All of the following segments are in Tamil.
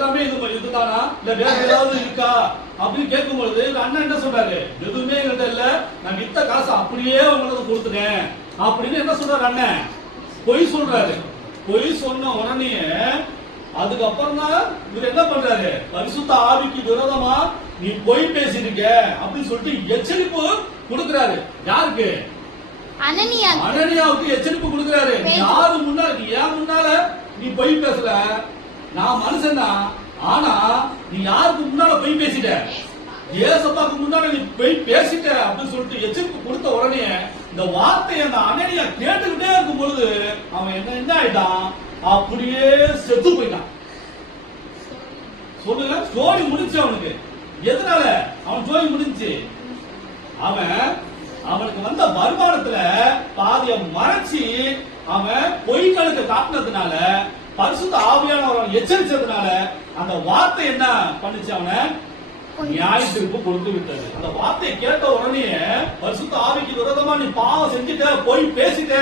எல்லாமே இதுதானா இல்ல வேற ஏதாவது இருக்கா அப்படின்னு கேட்கும் பொழுது அண்ணன் என்ன சொல்றாரு, எதுவுமே என்கிட்ட இல்ல, நான் வித்த காசு அப்படியே உங்களுக்கு கொடுத்துட்டேன் அப்படின்னு என்ன சொல்றாரு அண்ணன், பொய் சொல்றாரு. பொய் சொன்ன உடனே அதுக்கப்புறம் தான் இவர் என்ன பண்றாரு, பரிசுத்த ஆவிக்கு விரோதமா நீ பொய் பேசிருக்க அப்படின்னு சொல்லிட்டு எச்சரிப்பு கொடுக்கிறாரு. யாருக்கு? அனனியாவுக்கு எச்சரிப்பு கொடுக்கிறாரு. யாரு முன்னால, ஏன் முன்னால நீ பொய் பேசல, நான் மனுஷன் தான், ஆனா நீ யாருக்கு முன்னால பொய் பேசிட்ட, ஏசப்பாக்கு முன்னால நீ பொய் பேசிட்ட அப்படின்னு சொல்லிட்டு எச்சரிப்பு கொடுத்த உடனே இந்த வார்த்தையை அந்த அனனியா கேட்டுக்கிட்டே இருக்கும் பொழுது அவன் என்ன ஆயிட்டான், அப்படியே செத்து போயிட்டான். சொல்லுங்க, ஜோலி முடிஞ்சு அவனுக்கு. எதனால அவன் ஜோலி முடிஞ்சு, அவனுக்கு வந்த வருமானத்துல பாதிய மறைச்சி அவன் பொய் கணக்கு காட்டினதுனால, பரிசுத்த ஆவியானவர் எச்சரிச்சதுனால அந்த வார்த்தை என்ன பண்ணுச்சு, அவனை நியாய தீர்ப்பு கொடுத்து விட்டது. அந்த வார்த்தையை கேட்ட உடனே பரிசுத்த ஆவிக்கு விரோதமா நீ பாவம் செஞ்சுட்ட, போய் பேசிட்ட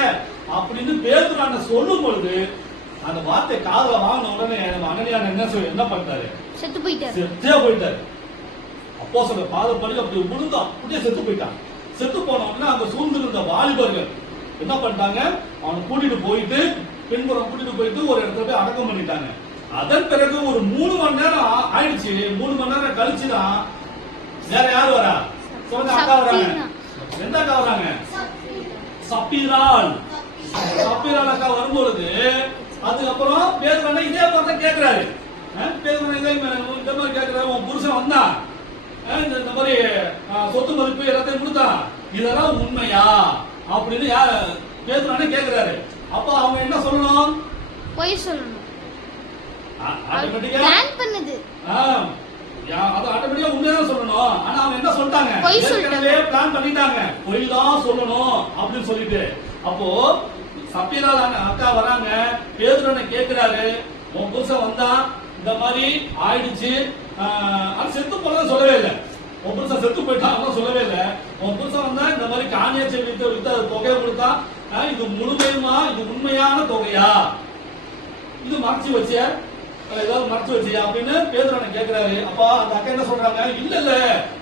அப்படின்னு பேதுரு சொல்லும் பொழுது அந்த வார்த்தை காதுல வாங்கின உடனே அனனியா என்ன பண்ணிட்டாரு, செத்தே போயிட்டாரு. அப்போஸ்தலர் பாதப்படியில் அப்படி விழுந்து அப்படியே செத்து போயிட்டான். செத்து போன உடனே அங்க சூழ்ந்திருந்த வாலிபர்கள் என்ன பண்ணிட்டாங்க, அவனை கூட்டிட்டு போயிட்டு பின்புறம் கூட்டிட்டு போயிட்டு ஒரு இடத்துல போய் அடக்கம் பண்ணிட்டாங்க. அதன் பிறகு ஒரு 3 மணி நேரம் ஆயிடுச்சு. 3 மணி நேரம் கழிச்சுதான் வேற யாரு வரா, சொல்லுங்க, அக்கா வராங்க. எந்த அக்கா வராங்க? சப்பீரால் அக்கா வரும்பொழுது அதுக்கப்புறம் பேதுரு இதே மாதிரி கேட்கிறாரு. பேதுரு இந்த மாதிரி கேட்கிறாரு, உன் புருஷன் வந்தா இந்த மாதிரி சொத்து மதிப்பு எல்லாத்தையும் கொடுத்தான், இதெல்லாம் உண்மையா அப்படின்னு பேதுரு கேட்கிறாரு. அப்ப அவங்க என்ன சொல்லணும், பொய் சொல்லணும். ஆட்டோமேட்டிக்கா உண்மைதான் சொல்லணும். ஆனா அவங்க என்ன சொல்லிட்டாங்க, பிளான் பண்ணிட்டாங்க, பொய் தான் சொல்லணும் அப்படின்னு சொல்லிட்டு. அப்போ சப்பீரால் அக்கா வராங்க, பேதுரு கேட்கிறாரு, உன் புருஷன் வந்தா இந்த மாதிரி ஆயிடுச்சு, செத்து போனதான் சொல்லவே இல்லை, உன் புருஷன் செத்து போயிட்டான் சொல்லவே இல்லை. உன் புருஷன் வந்தா இந்த மாதிரி காணியாச்சை வித்த தொகையை கொடுத்தா, இது முழுமையுமா, இது உண்மையான தொகையா, இது மறைச்சு வச்ச ஏதாவது மறைச்சு வச்சியா அப்படின்னு பேதுரு கேட்கிறாரு. அப்ப அந்த அக்கா என்ன சொல்றாங்க, இல்ல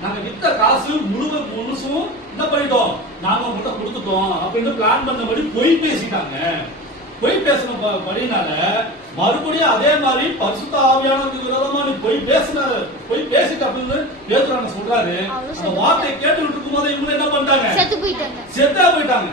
நாங்க வித்த காசு முழுசும் என்ன பண்ணிட்டோம், நாங்க உங்ககிட்ட கொடுத்துட்டோம் அப்படின்னு பிளான் பண்ணபடி பொய் பேசிட்டாங்க. பொய் பேசின படினால மறுபடியும் அதே மாதிரி பரிசுத்த ஆவியானவருக்கு விரோதமா நீ பொய் பேசிட்ட அப்படின்னு பேதுரு சொல்றாரு. அந்த வார்த்தையை கேட்டுக்கிட்டு இருக்கும் போது இவங்க என்ன பண்ணிட்டாங்க, செத்தே போயிட்டாங்க.